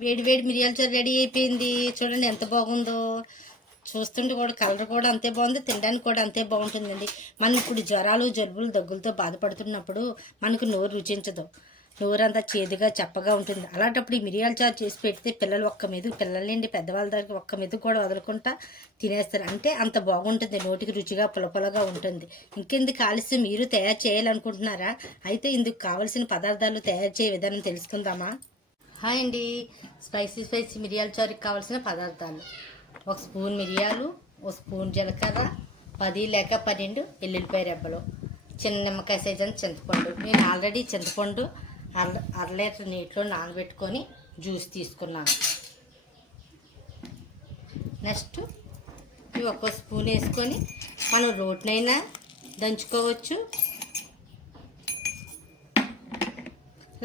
వేడి వేడి మిరియాల చారు రెడీ అయిపోయింది. చూడండి ఎంత బాగుందో. చూస్తుంటే కూడా కలర్ కూడా అంతే బాగుంది, తినడానికి కూడా అంతే బాగుంటుందండి. మనం ఇప్పుడు జ్వరాలు జలుబులు దగ్గులతో బాధపడుతున్నప్పుడు మనకు నోరు రుచించదు, నోరంతా చేదుగా చప్పగా ఉంటుంది. అలాంటప్పుడు ఈ మిరియాల చారు చేసి పెడితే పిల్లలు పిల్లలేండి పెద్దవాళ్ళ దగ్గర ఒక్క మెతుకు కూడా వదలకుండా తినేస్తారు. అంటే అంత బాగుంటుంది, నోటికి రుచిగా పులపులగా ఉంటుంది. ఇంకెందుకు ఆలస్యం, మీరు తయారు చేయాలనుకుంటున్నారా? అయితే ఇందుకు కావలసిన పదార్థాలు తయారు చేసే విధానం తెలుసుకుందామా? హాయ్ అండి, స్పైసీ మిరియాల చారుకి కావాల్సిన పదార్థాలు: 1 స్పూన్ మిరియాలు, 1 స్పూన్ జీలకర్ర, 10 లేక 12 ఎల్లుల్లిపాయ రెబ్బలు, చిన్న నిమ్మకాయ సైజు అంత చింతపండు. నేను ఆల్రెడీ చింతపండు అర లీటర్ నీటిలో నానబెట్టుకొని జ్యూస్ తీసుకున్నాను. నెక్స్ట్ ఇవి 1 స్పూన్ వేసుకొని మనం రోటినైనా దంచుకోవచ్చు,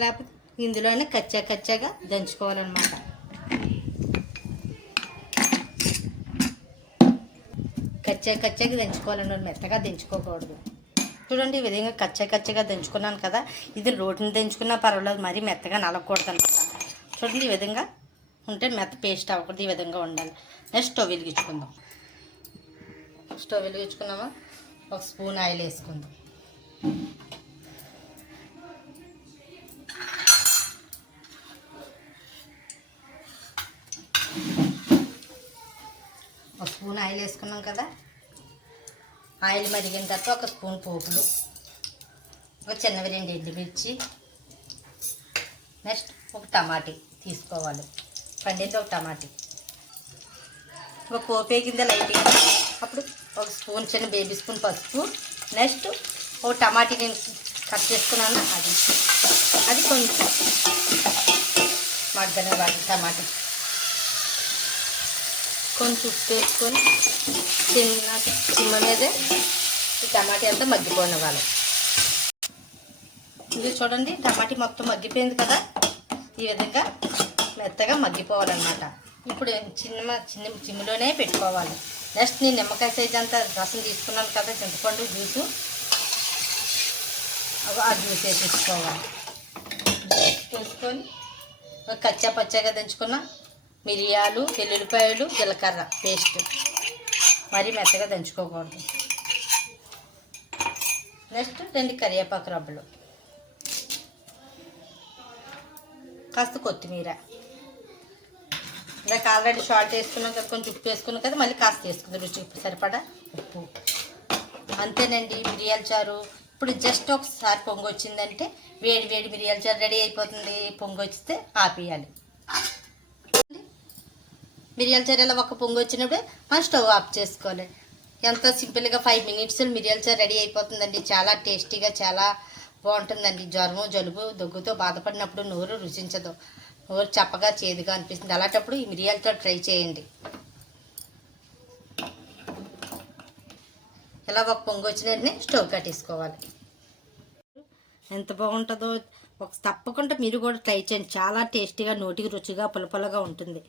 లేకపోతే ఇందులోనే కచ్చాగా దంచుకోవాలన్నమాట. కచ్చాగా దంచుకోవాలన్నమాట, మెత్తగా దంచుకోకూడదు. చూడండి ఈ విధంగా కచ్చాగా దంచుకున్నాను కదా. ఇది రోటిని దంచుకున్నా పర్వాలేదు, మరీ మెత్తగా నలగకూడదు అనమాట. చూడండి ఈ విధంగా ఉంటే మెత్త పేస్ట్ అవ్వకూడదు, ఈ విధంగా ఉండాలి. నెక్స్ట్ స్టవ్ వెలిగించుకుందాం. స్టవ్ వెలిగించుకున్నామా, 1 స్పూన్ ఆయిల్ వేసుకుందాం. ఒక స్పూన్ ఆయిల్ వేసుకున్నాం కదా. ఆయిల్ మరిగిన తర్వాత 1 స్పూన్ పోపులు, ఒక చిన్నవి 2 ఎండుమిర్చి, నెక్స్ట్ ఒక టమాటీ తీసుకోవాలి, పండింది ఒక టమాటీ. ఒక పోపు వేగిందా లైట్గా, అప్పుడు 1 స్పూన్ చిన్న బేబీ స్పూన్ పసుపు, నెక్స్ట్ ఒక టమాటీ నేను కట్ చేసుకున్నాను, అది కొంచెం మగ్గనివ్వాలి. టమాటీ కొంచెం ఉప్పు వేసుకొని చిన్న మీదే ఈ టమాటీ అంతా మగ్గిపోనివ్వాలి. ఇది చూడండి టమాటీ మొత్తం మగ్గిపోయింది కదా, ఈ విధంగా మెత్తగా మగ్గిపోవాలన్నమాట. ఇప్పుడు చిమ్ములోనే పెట్టుకోవాలి. నెక్స్ట్ నేను నిమ్మకాయ సైజ్ అంతా రసం తీసుకున్నాను కదా, చింతపండు జ్యూసు, ఆ జ్యూస్ వేసుకోవాలి. వేసుకొని పచ్చాగా దంచుకున్న మిరియాలు, ఎల్లుల్లిపాయలు, జీలకర్ర పేస్ట్ మరీ మెత్తగా దంచుకోకూడదు. నెక్స్ట్ 2 కరివేపాకు రబ్బలు, కాస్త కొత్తిమీర, ఇందాక ఆల్రెడీ సాల్ట్ వేసుకున్నాం కదా, కొంచెం ఉప్పు వేసుకున్నాం కదా, మళ్ళీ కాస్త వేసుకుంది రుచికి సరిపడా ఉప్పు. అంతేనండి మిరియాల చారు. ఇప్పుడు జస్ట్ ఒకసారి పొంగు వచ్చిందంటే వేడి మిరియాల చారు రెడీ అయిపోతుంది. పొంగు వచ్చితే ఆపేయాలి. మిరియాల చారు ఇలా ఒక పొంగు వచ్చినప్పుడే మనం స్టవ్ ఆఫ్ చేసుకోవాలి. ఎంత సింపుల్గా 5 మినిట్స్ మిరియాల చారు రెడీ అయిపోతుందండి. చాలా టేస్టీగా చాలా బాగుంటుందండి. జ్వరము జలుబు దగ్గుతో బాధపడినప్పుడు నోరు రుచించదు, నోరు చప్పగా చేదుగా అనిపిస్తుంది. అలాంటప్పుడు ఈ మిరియాల చారు ట్రై చేయండి. ఇలా ఒక పొంగు వచ్చిన వెంటనే స్టవ్ కట్టేసుకోవాలి. ఎంత బాగుంటుందో తప్పకుండా మీరు కూడా ట్రై చేయండి. చాలా టేస్టీగా, నోటికి రుచిగా పులపులగా ఉంటుంది.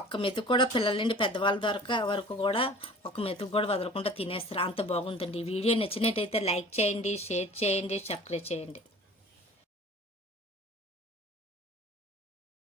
ఒక్క మెతుకు కూడా పిల్లల నుండి పెద్దవాళ్ళ వరకు కూడా ఒక మెతుకు కూడా వదలకుండా తినేస్తారు, అంత బాగుంటుంది. ఈ వీడియో నచ్చినట్టయితే లైక్ చేయండి, షేర్ చేయండి, సబ్స్క్రైబ్ చేయండి.